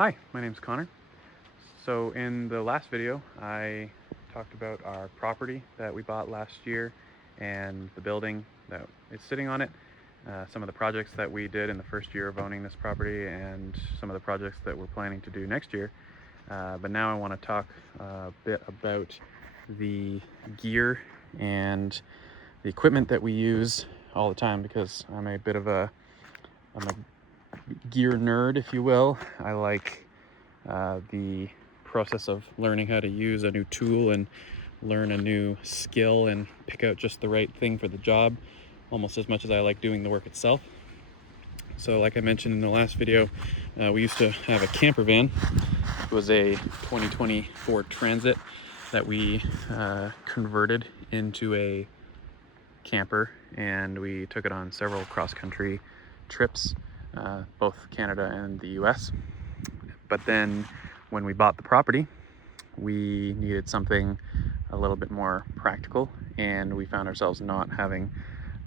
Hi, my name's Connor. So in the last video, I talked about our property that we bought last year and the building that is sitting on it, some of the projects that we did in the first year of owning this property, and some of the projects that we're planning to do next year. But now I want to talk a bit about the gear and the equipment that we use all the time, because I'm a gear nerd, if you will. I like the process of learning how to use a new tool and learn a new skill and pick out just the right thing for the job, almost as much as I like doing the work itself. So like I mentioned in the last video, we used to have a camper van. It was a 2020 Ford Transit that we converted into a camper, and we took it on several cross-country trips, both Canada and the US. But then when we bought the property, we needed something a little bit more practical, and we found ourselves not having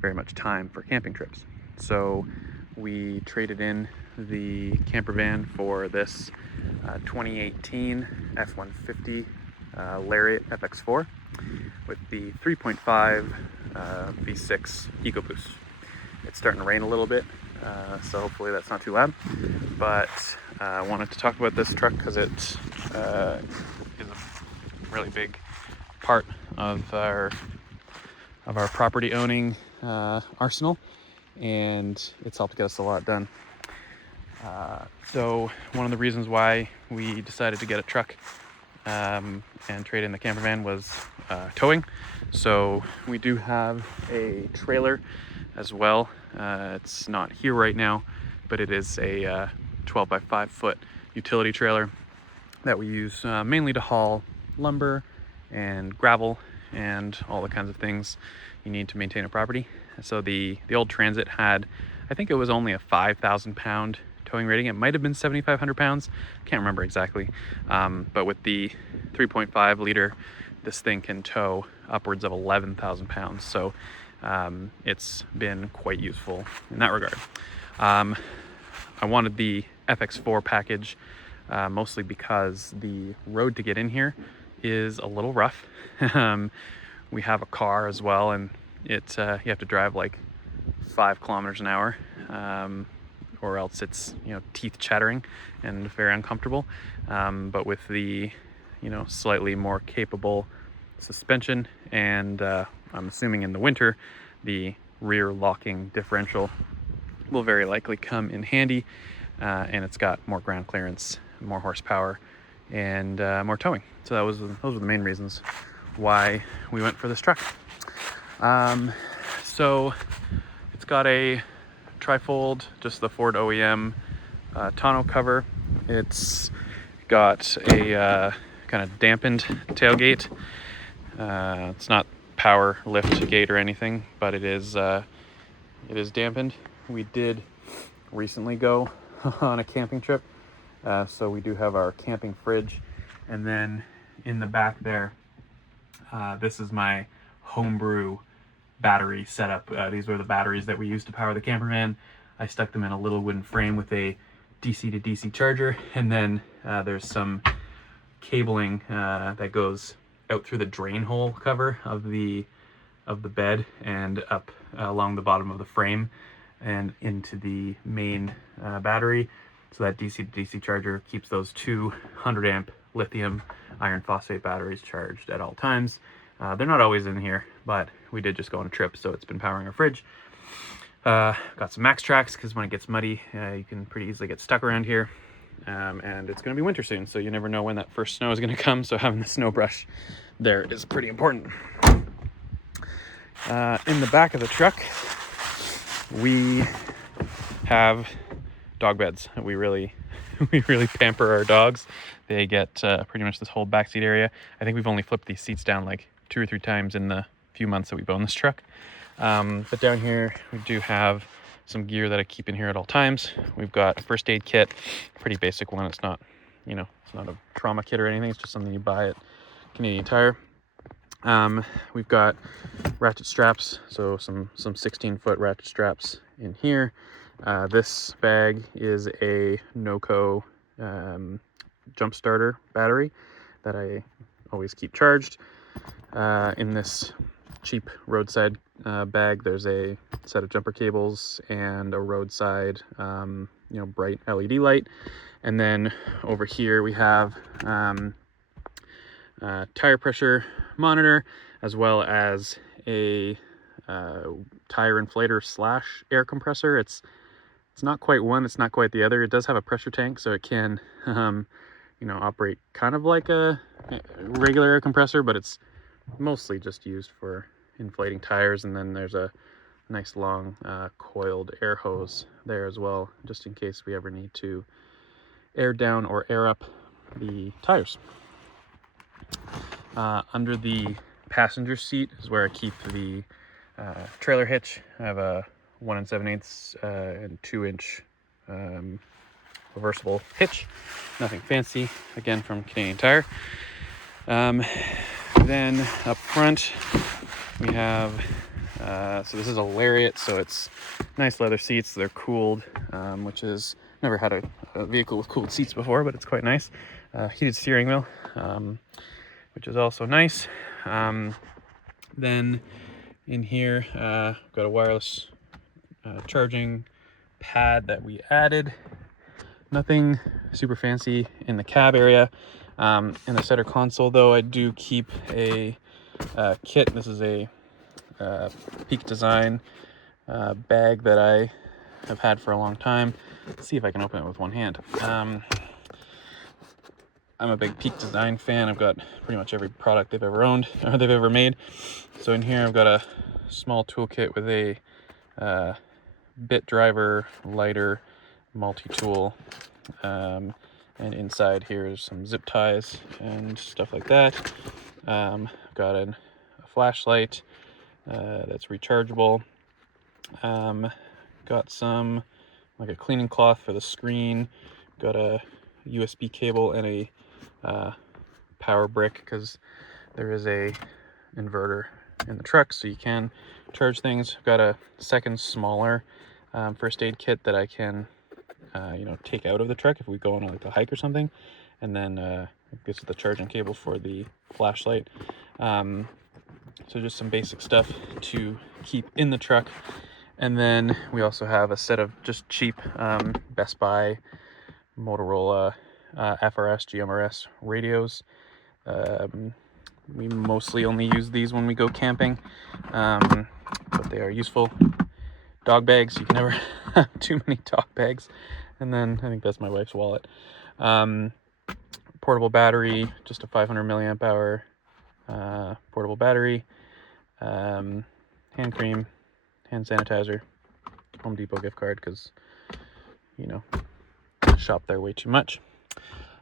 very much time for camping trips. So we traded in the camper van for this 2018 F-150 Lariat FX4 with the 3.5 V6 EcoBoost. It's starting to rain a little bit, so hopefully that's not too loud. But I wanted to talk about this truck because it is a really big part of our property owning arsenal, and it's helped get us a lot done. So one of the reasons why we decided to get a truck and trade in the camper van was towing. So we do have a trailer as well. It's not here right now, but it is a 12 by 5 foot utility trailer that we use mainly to haul lumber and gravel and all the kinds of things you need to maintain a property. So the old Transit had, I think it was only a 5,000 pound towing rating. It might have been 7,500 pounds. Can't remember exactly. But with the 3.5 liter, this thing can tow upwards of 11,000 pounds. So it's been quite useful in that regard. I wanted the FX4 package mostly because the road to get in here is a little rough. We have a car as well, and it's you have to drive like 5 kilometers an hour, or else it's teeth chattering and very uncomfortable. But with the slightly more capable suspension, and I'm assuming in the winter the rear locking differential will very likely come in handy, and it's got more ground clearance, more horsepower, and more towing. So those were the main reasons why we went for this truck. So it's got a trifold, just the Ford OEM tonneau cover. It's got a kind of dampened tailgate. It's not power lift gate or anything, but it is dampened. We did recently go on a camping trip, so we do have our camping fridge. And then in the back there, this is my homebrew battery setup. These were the batteries that we used to power the camper van. I stuck them in a little wooden frame with a DC to DC charger, and then there's some cabling that goes out through the drain hole cover of the bed and up along the bottom of the frame and into the main battery. So that DC to DC charger keeps those 200 amp lithium iron phosphate batteries charged at all times. They're not always in here, but we did just go on a trip, so it's been powering our fridge. Got some max tracks because when it gets muddy, you can pretty easily get stuck around here. And it's going to be winter soon, so you never know when that first snow is going to come, so having the snow brush there is pretty important. In the back of the truck, we have dog beds. We really pamper our dogs. They get pretty much this whole backseat area. I think we've only flipped these seats down like 2 or 3 times in the few months that we've owned this truck. But down here we do have some gear that I keep in here at all times. We've got a first aid kit, pretty basic one. It's not, it's not a trauma kit or anything. It's just something you buy at Canadian Tire. We've got ratchet straps, so some 16-foot ratchet straps in here. This bag is a NOCO jump starter battery that I always keep charged. In this cheap roadside bag, there's a set of jumper cables and a roadside bright LED light. And then over here we have tire pressure monitor, as well as a tire inflator slash air compressor. It's not quite one, it's not quite the other. It does have a pressure tank, so it can operate kind of like a regular air compressor, but it's mostly just used for inflating tires. And then there's a nice long coiled air hose there as well, just in case we ever need to air down or air up the tires. Under the passenger seat is where I keep the trailer hitch. I have a 1 7/8 and 2-inch reversible hitch. Nothing fancy, again from Canadian Tire. Then up front we have, so this is a Lariat, so it's nice leather seats. They're cooled, which is, never had a vehicle with cooled seats before, but it's quite nice. Heated steering wheel, which is also nice. Then in here, got a wireless charging pad that we added. Nothing super fancy in the cab area. In the center console, though, I do keep a kit. This is a Peak Design bag that I have had for a long time. Let's see if I can open it with one hand. I'm a big Peak Design fan. I've got pretty much every product they've ever owned or they've ever made. So in here I've got a small toolkit with a bit driver, lighter, multi-tool, and inside here is some zip ties and stuff like that. I've got a flashlight that's rechargeable. Got some, like a cleaning cloth for the screen. Got a USB cable and a power brick, because there is a inverter in the truck, so you can charge things. Got a second smaller first aid kit that I can take out of the truck if we go on like a hike or something, and then this is the charging cable for the flashlight. So just some basic stuff to keep in the truck. And then we also have a set of just cheap Best Buy Motorola FRS GMRS radios. We mostly only use these when we go camping, but they are useful. Dog bags, you can never have too many dog bags. And then I think that's my wife's wallet. Portable battery, just a 500 milliamp hour portable battery. Hand cream, hand sanitizer, Home Depot gift card, because shop there way too much.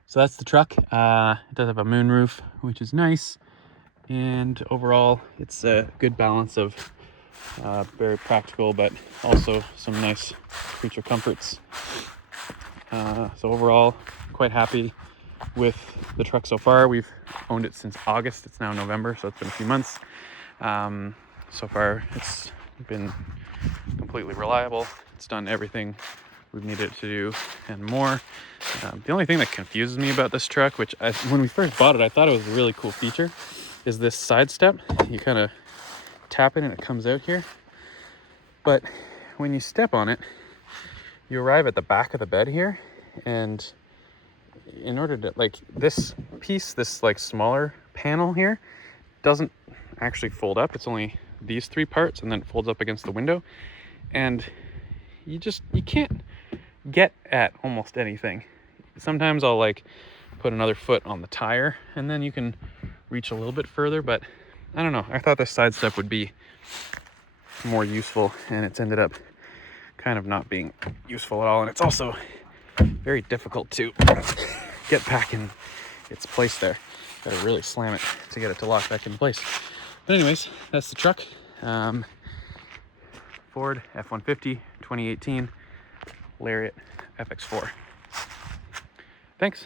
So that's the truck. It does have a moonroof, which is nice, and overall it's a good balance of very practical but also some nice creature comforts. So overall, quite happy with the truck so far. We've owned it since August. It's now November, so it's been a few months. So far it's been completely reliable. It's done everything we've needed it to do and more. The only thing that confuses me about this truck, which when we first bought it I thought it was a really cool feature, is this side step. You kind of tap it and it comes out here, but when you step on it you arrive at the back of the bed here, and in order to, like, this piece, this like smaller panel here doesn't actually fold up. It's only these three parts, and then it folds up against the window, and you can't get at almost anything. Sometimes I'll like put another foot on the tire and then you can reach a little bit further, but I don't know, I thought this side step would be more useful, and it's ended up kind of not being useful at all. And it's also very difficult to get back in its place there. Gotta really slam it to get it to lock back in place. But anyways, that's the truck. Ford F-150 2018 Lariat FX4. Thanks.